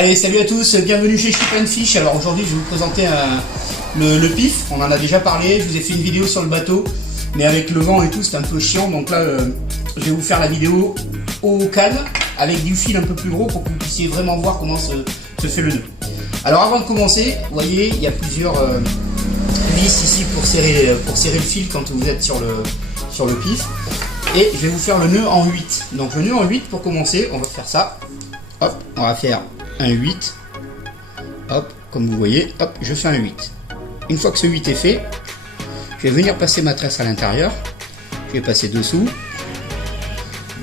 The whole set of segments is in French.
Allez, salut à tous, bienvenue chez Chip & Fish. Alors aujourd'hui, je vais vous présenter le pif. On en a déjà parlé, je vous ai fait une vidéo sur le bateau, mais avec le vent et tout, c'est un peu chiant. Donc là, je vais vous faire la vidéo au calme, avec du fil un peu plus gros pour que vous puissiez vraiment voir comment se fait le nœud. Alors avant de commencer, vous voyez, il y a plusieurs vis ici pour serrer le fil quand vous êtes sur le pif. Et je vais vous faire le nœud en 8. Donc le nœud en 8, pour commencer, on va faire ça. Hop, on va faire un 8. Hop, comme vous voyez, hop, je fais un 8. Une fois que ce 8 est fait, je vais venir passer ma tresse à l'intérieur. Je vais passer dessous,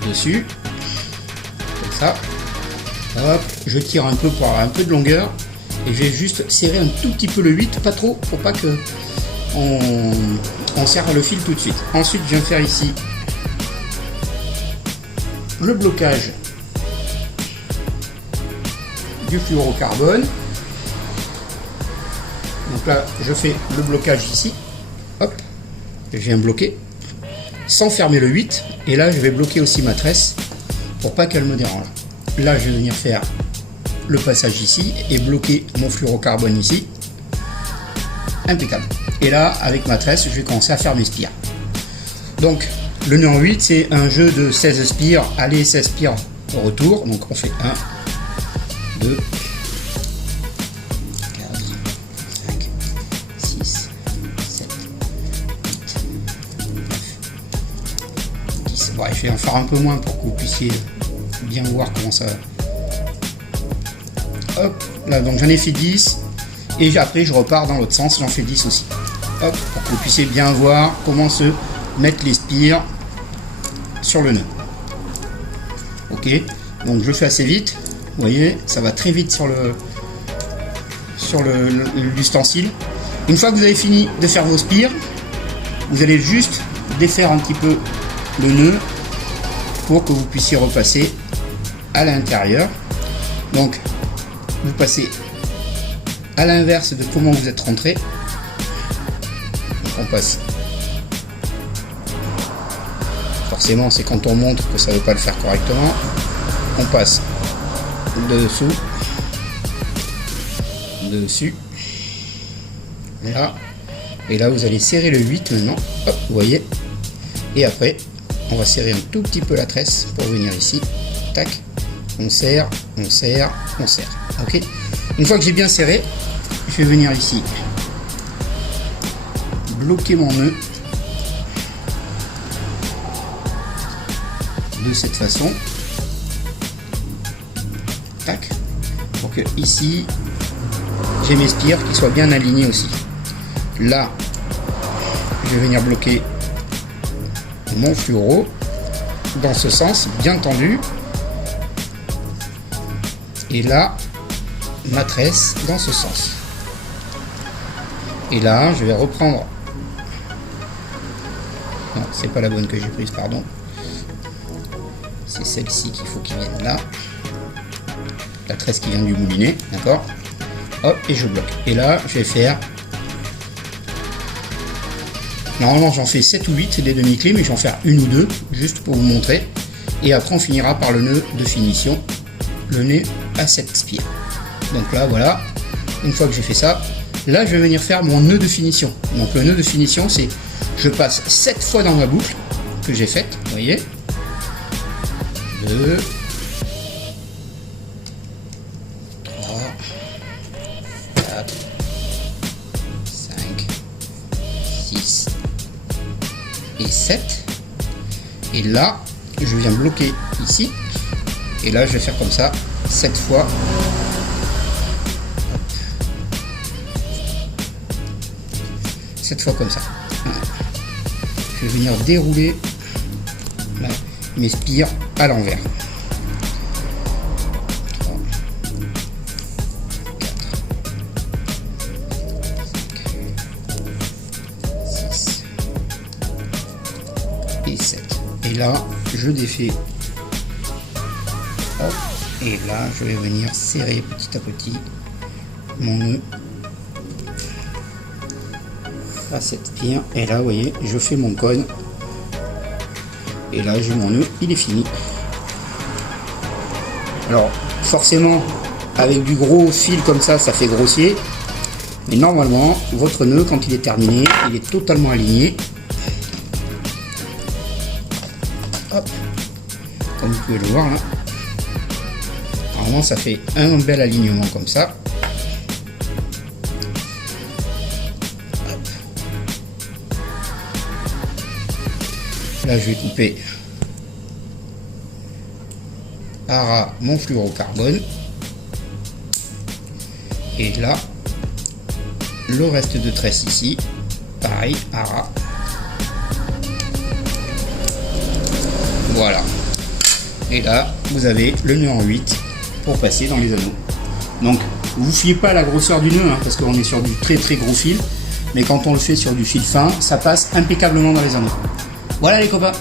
dessus, comme ça. Hop, je tire un peu pour avoir un peu de longueur. Et je vais juste serrer un tout petit peu le 8, pas trop, pour pas que on serre le fil tout de suite. Ensuite, je viens faire ici le blocage du fluorocarbone. Donc là, je fais le blocage ici. Hop, je viens bloquer sans fermer le 8. Et là, je vais bloquer aussi ma tresse pour pas qu'elle me dérange. Là, je vais venir faire le passage ici et bloquer mon fluorocarbone ici. Impeccable. Et là, avec ma tresse, je vais commencer à faire mes spires. Donc, le nœud en 8, c'est un jeu de 16 spires, aller 16 spires au retour. Donc on fait 1, 2, 4, 5, 6, 7, 8, 9, 10. Bon, je vais en faire un peu moins pour que vous puissiez bien voir comment ça... Hop, là, donc j'en ai fait 10. Et après, je repars dans l'autre sens, j'en fais 10 aussi. Hop, pour que vous puissiez bien voir comment se mettre les spires sur le nœud. Ok, donc je fais assez vite. Vous voyez, ça va très vite sur l'ustensile. Une fois que vous avez fini de faire vos spires, vous allez juste défaire un petit peu le nœud pour que vous puissiez repasser à l'intérieur. Donc, vous passez à l'inverse de comment vous êtes rentré. Donc on passe. Forcément, c'est quand on montre que ça ne veut pas le faire correctement. On passe dessous, dessus, là, et là vous allez serrer le 8 maintenant. Hop, vous voyez. Et après, on va serrer un tout petit peu la tresse pour venir ici. Tac, on serre, on serre, on serre. Ok. Une fois que j'ai bien serré, je vais venir ici, bloquer mon nœud de cette façon, tac, pour que ici j'ai mes spires qui soient bien alignés aussi. Là, je vais venir bloquer mon fluoro dans ce sens, bien tendu, et là, ma tresse dans ce sens. Et là, je vais reprendre. Non, c'est pas la bonne que j'ai prise, pardon. C'est celle-ci qu'il faut qu'il vienne là. La tresse qui vient du moulinet, d'accord. Hop, et je bloque. Et là, je vais faire... Normalement, j'en fais 7 ou 8 des demi-clés, mais je vais en faire une ou deux, juste pour vous montrer. Et après, on finira par le nœud de finition, le nœud à 7 spires. Donc là, voilà. Une fois que j'ai fait ça, là, je vais venir faire mon nœud de finition. Donc le nœud de finition, c'est... Je passe 7 fois dans ma boucle que j'ai faite, vous voyez. 2, 3, 4, 5, 6 et 7. Et là, je viens bloquer ici. Et là, je vais faire comme ça 7 fois. 7 fois comme ça. Je vais venir dérouler mes spires à l'envers. 3, 4, 5, 6 et 7. Et là, je défais. Hop, et là, je vais venir serrer petit à petit mon nœud à cette spire. Et là, vous voyez, je fais mon cône. Et là, j'ai mon nœud, il est fini. Alors, forcément, avec du gros fil comme ça fait grossier. Mais normalement, votre nœud, quand il est terminé, il est totalement aligné. Hop. Comme vous pouvez le voir là. Normalement, ça fait un bel alignement comme ça. Hop. Là, je vais couper ARA mon fluorocarbone. Et là, le reste de tresse ici, pareil, ARA. Voilà. Et là, vous avez le nœud en 8 pour passer dans les anneaux. Donc, vous ne fiez pas à la grosseur du nœud, hein, parce qu'on est sur du très gros fil. Mais quand on le fait sur du fil fin, ça passe impeccablement dans les anneaux. Voilà les copains.